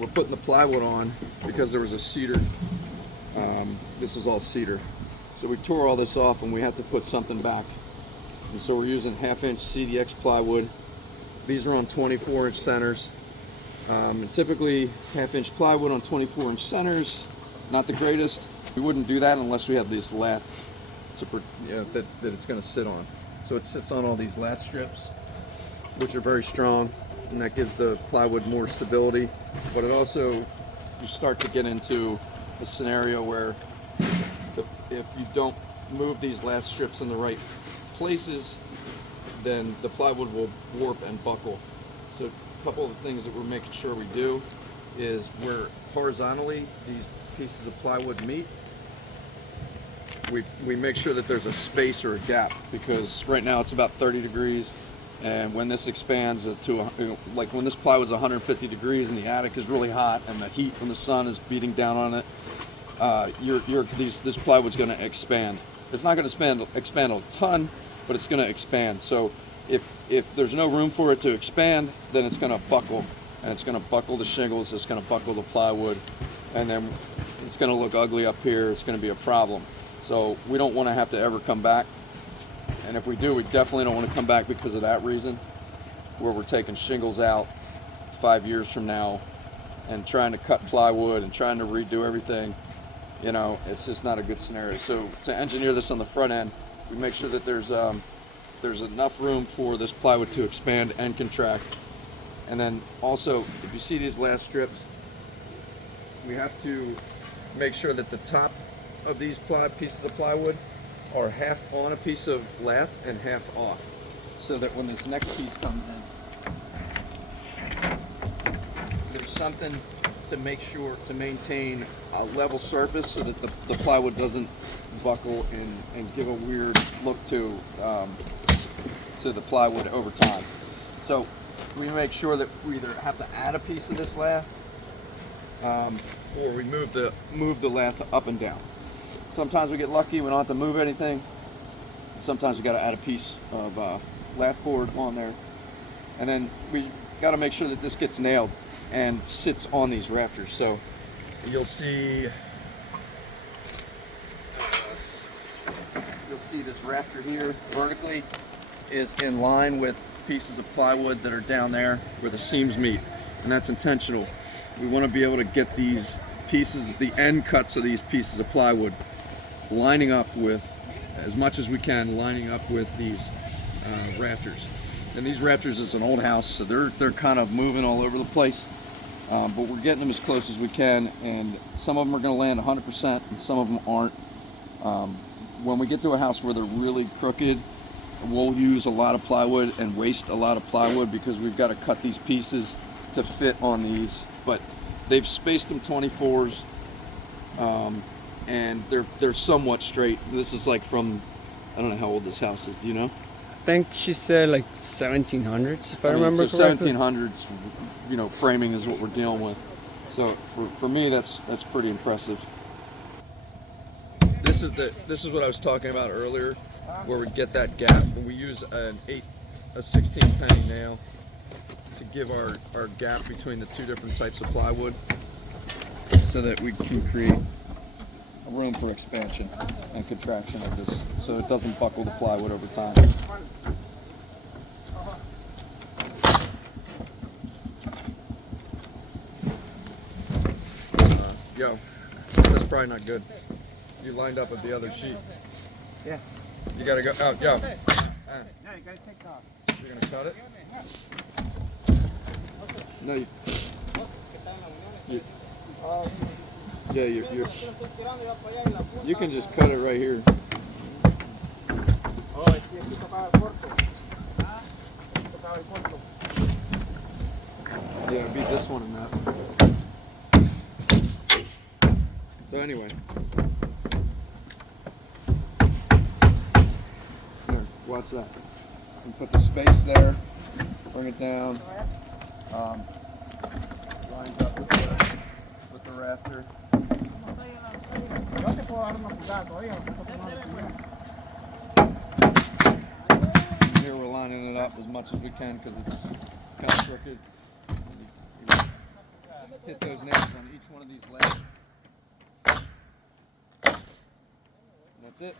we're putting the plywood on because there was a cedar. This is all cedar. So we tore all this off and we have to put something back. And so we're using 1/2-inch CDX plywood. These are on 24-inch centers. And typically 1/2-inch plywood on 24-inch centers, not the greatest. We wouldn't do that unless we have this lath that it's going to sit on. So it sits on all these lath strips, which are very strong, and that gives the plywood more stability. But it also, you start to get into a scenario where if you don't move these lath strips in the right places, then the plywood will warp and buckle. So a couple of the things that we're making sure we do is where horizontally these pieces of plywood meet, we make sure that there's a space or a gap, because right now it's about 30 degrees, and when this expands to, like when this plywood's 150 degrees and the attic is really hot and the heat from the sun is beating down on it, this plywood's going to expand. It's not going to expand a ton, but it's going to expand. So if there's no room for it to expand, then it's going to buckle, and it's going to buckle the shingles, it's going to buckle the plywood, and then it's going to look ugly up here. It's going to be a problem. So we don't want to have to ever come back. And if we do, we definitely don't want to come back because of that reason, where we're taking shingles out 5 years from now and trying to cut plywood and trying to redo everything. You know, it's just not a good scenario. So to engineer this on the front end, we make sure that there's enough room for this plywood to expand and contract. And then also, if you see these lath strips, we have to make sure that the top of these pieces of plywood are half on a piece of lath and half off, so that when this next piece comes in, there's something to make sure to maintain a level surface so that the plywood doesn't buckle and give a weird look to the plywood over time. So we make sure that we either have to add a piece of this lath or we move the lath up and down. Sometimes we get lucky, we don't have to move anything. Sometimes we got to add a piece of lath board on there. And then we got to make sure that this gets nailed and sits on these rafters. So you'll see this rafter here vertically is in line with pieces of plywood that are down there where the seams meet, and that's intentional. We want to be able to get these pieces, the end cuts of these pieces of plywood, lining up with, as much as we can, lining up with these rafters. And these rafters is an old house, so they're kind of moving all over the place, but we're getting them as close as we can, and some of them are going to land 100% and some of them aren't. When we get to a house where they're really crooked, we'll use a lot of plywood and waste a lot of plywood because we've got to cut these pieces to fit on these. But they've spaced them 24s, and they're somewhat straight. This is like from, I don't know how old this house is. Do you know? I think she said like 1700s, if I remember so correctly. 1700s, you know, framing is what we're dealing with. So for me, that's pretty impressive. This is what I was talking about earlier, where we get that gap. We use a 16 penny nail to give our gap between the two different types of plywood, so that we can create a room for expansion and contraction of this, so it doesn't buckle the plywood over time. Yo, that's probably not good. You lined up with the other sheet. Yeah. You gotta go out, yo. Yeah, you gotta take off. You're gonna cut it? No, you can just cut it right here. Yeah, beat this one in that. So anyway. Here, watch that. And put the space there, bring it down. Lines up with the rafter. And here we're lining it up as much as we can because it's kind of crooked. hit those nails on each one of these layers. And that's it.